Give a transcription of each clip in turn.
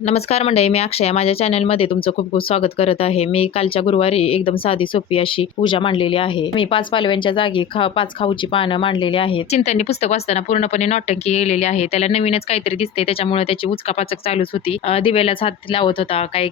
नमस्कार मंडळी मी अक्षय. माझ्या चॅनलमध्ये तुमचं खूप खूप स्वागत करत आहे. मी कालच्या गुरुवारी एकदम साधी सोपी अशी पूजा मांडलेली आहे. मी पाच पालव्यांच्या जागी खा पाच खाऊची पानं मांडलेली आहेत. चिंतांनी पुस्तक वाचताना पूर्णपणे नौटंकी गेलेली आहे. त्याला नवीनच काहीतरी दिसते त्याच्यामुळे त्याची उचकापाचक चालूच होती. दिव्यालाच हात लावत होता. काही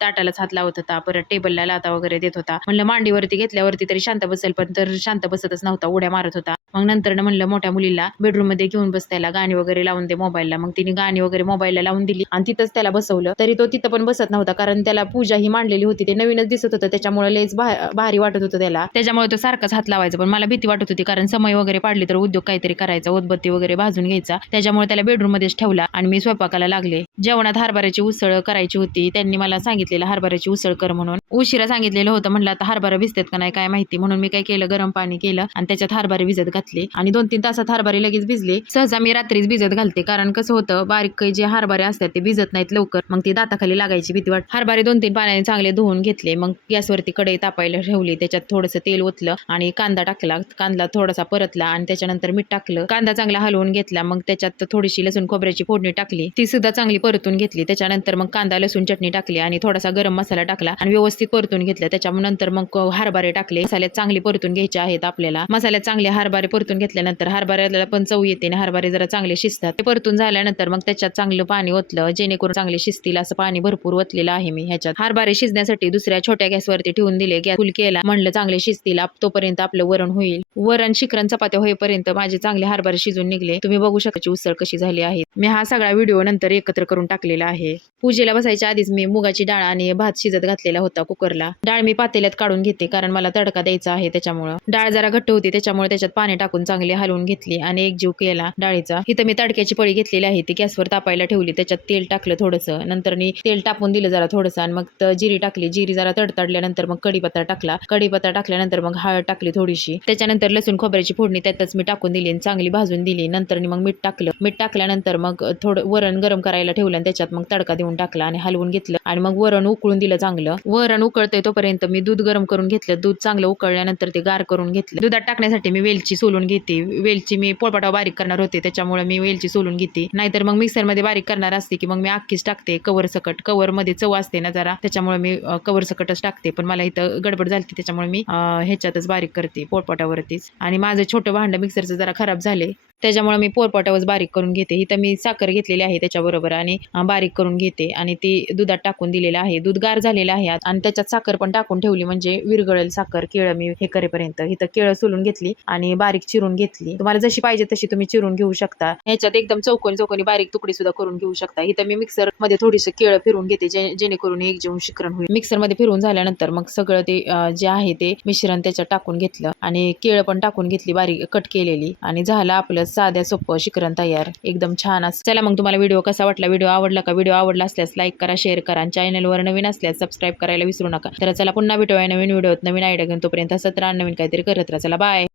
ताटालाच हात लावत होता. परत टेबलला लाता वगैरे देत होता. म्हणलं मांडीवरती घेतल्यावरती तरी शांत बसेल पण तर शांत बसतच नव्हता. उड्या मारत होता. मग नंतर म्हणलं मोठ्या मुलीला बेडरूममध्ये घेऊन बस त्याला गाणी वगैरे लावून दे मोबाईलला मग तिने गाणी वगैरे मोबाईलला लावून दिली आणि तिथंच त्याला बसवलं. तरी तो तिथं पण बसत नव्हता कारण त्याला पूजा ही मांडलेली होती. ते नवीनच दिसत होतं. त्याच्यामुळे लयच भा- भारी वाटत होतं त्याला. त्याच्यामुळे तो सारखाच हात लावायचा. पण मला भीती वाटत होती कारण समय वगैरे पाडली तर उद्योग काहीतरी करायचा उदबत्ती वगैरे भाजून घ्यायचा. त्याच्यामुळे त्याला बेडरूम मध्येच ठेवला आणि मी स्वयंपाकाला लागले. जेवणात हरभऱ्याची उसळ करायची होती. त्यांनी मला सांगितलेलं हरभऱ्याची उसळ कर म्हणून. उशिरा सांगितलेलं होतं. म्हणलं आता हरभरा भिजतात का नाही काय माहिती. म्हणून मी काय केलं? गरम पाणी केलं आणि त्याच्यात हरभरे भिजत घातले. आणि दोन तीन तासात हरभरे लगेच भिजले. सहसा मी रात्रीच भिजत घालते. कारण कसं होतं बारीक काही जे हरभरे असतात ते भिजत नाहीत लवकर. मग ती दाताखाली लागायची भीती वाट. हरभरे दोन तीन पाण्याने चांगले धुवून घेतले. मग गॅसवरती कढई तापायला ठेवली. त्याच्यात थोडंसं तेल ओतलं आणि कांदा टाकला. कांदा थोडासा परतला आणि त्याच्यानंतर मीठ टाकलं. कांदा चांगला हलवून घेतला. मग त्याच्यात थोडीशी लसूण खोबऱ्याची फोडणी टाकली. ती सुद्धा चांगली परतून घेतली. त्याच्यानंतर मग कांदा लसूण चटणी टाकली आणि थोडासा गरम मसाला टाकला आणि व्यवस्थित परतून घेतला. त्याच्यानंतर मग हरभरे टाकले. मसाल्यात चांगले परतून घ्यायचे आहेत आपल्याला. मसाल्यात चांगले हरभरे परतून घेतल्यानंतर हरभऱ्याला पण चव येते आणि हरभरे जरा चांगले शिजतात. ते परतून झाल्यानंतर मग त्याच्यात चांगलं पाणी ओतलं जेणेकरून चांगले शिजतील असं पाणी भरपूर ओतलेलं आहे मी ह्याच्यात. हरभरे शिजण्यासाठी दुसऱ्या छोट्या गॅसवरती ठेवून दिले. गॅस फुल केला म्हणलं चांगले शिजतील तोपर्यंत आपलं वरण होईल. वरण शिकरण चपात्या होईपर्यंत माझे चांगले हरभरे शिजून निघले. तुम्ही बघू शकता उसळ कशी झाली आहे. मी हा सगळा व्हिडिओ नंतर एकत्र करून टाकलेला आहे. पूजेला बसायच्या आधीच मी मुगाची डाळ आणि भात शिजत घातलेला होता कुकरला. डाळ मी पातेल्यात काढून घेते कारण मला तडका द्यायचा आहे त्याच्यामुळं. डाळ जरा घट्ट होती त्याच्यामुळे त्याच्यात पाणी टाकून चांगली हलवून घेतली आणि एक जीव केला डाळीचा. इथं मी तडक्याची पळी घेतलेली आहे. ती गॅसवर तापायला ठेवली. त्याच्यात तेल टाकलं थोडंसं. नंतर मी तेल टाकून दिलं जरा थोडंसं आणि मग जिरी टाकली. जिरी जरा तडतडल्यानंतर मग कढीपत्ता टाकला. कढीपत्ता टाकल्यानंतर मग हळद टाकली थोडीशी. त्याच्यानंतर लसूण खोबऱ्याची फोडणी त्यातच मी टाकून दिली आणि चांगली भाजून दिली. नंतर मग मीठ टाकलं. मीठ टाकल्यानंतर मग थोडं वरण गरम करायला ठेवलं आणि त्याच्यात मग तडका देऊन टाकला आणि हलवून घेतलं आणि मग वरण उकळून दिलं चांगलं. वरण उकळतंय तोपर्यंत मी दूध गरम करून घेतलं. दूध चांगलं उकळल्यानंतर ते गार करून घेतलं. दुधात टाकण्यासाठी मी वेलची सोलून घेते. वेलची मी पोळपाटावर बारीक करणार होते त्याच्यामुळे मी वेलची सोलून घेते. नाहीतर मग मिक्सरमध्ये बारीक करणार असते की मग मी अख्खीच टाकते कवर सकट. कवर मध्ये चव असते ना जरा त्याच्यामुळे मी कवर सकटच टाकते. पण मला इथं गडबड झाली त्याच्यामुळे मी ह्याच्यातच बारीक करते पोळपाटावरतीच. आणि माझं छोटं भांडं मिक्सरचं जरा खराब झाले त्याच्यामुळे मी पोरपाटावरच बारीक करून घेते. इथं मी साखर घेतलेली आहे त्याच्याबरोबर आणि बारीक करून घेते आणि ती दुधात टाकून दिलेलं आहे. दूध गार झालेलं आहे आणि त्याच्यात साखर पण टाकून ठेवली म्हणजे विरगळेल साखर केळं मी हे करेपर्यंत. इथं केळं सोलून घेतली आणि बारीक चिरून घेतली. तुम्हाला जशी पाहिजे तशी तुम्ही चिरून घेऊ शकता. ह्याच्यात एकदम चौकोनी चौकोनी बारीक तुकडी सुद्धा करून घेऊ शकता. इथं मी मिक्सरमध्ये थोडीसं केळं फिरून घेते जे- जेणेकरून एक जेवण शिकरण होईल. मिक्सरमध्ये फिरून झाल्यानंतर मग सगळं ते जे आहे ते मिश्रण त्याच्यात टाकून घेतलं आणि केळं पण टाकून घेतली बारीक कट केलेली आणि झालं आपलं साध्या सोपं शिकरण तयार. एकदम छान असं. चला मग तुम्हाला व्हिडिओ कसा वाटला? व्हिडिओ आवडला का? व्हिडिओ आवडला असल्यास लाईक करा शेअर करा आणि चॅनलवर नवीन असल्यास सबस्क्राईब करायला विसरू नका. तर चला पुन्हा भेटूया नवीन व्हिडिओत. नवीन आयडिया घेऊन तोपर्यंत सतरा नवीन काहीतरी करत राहा. चला बाय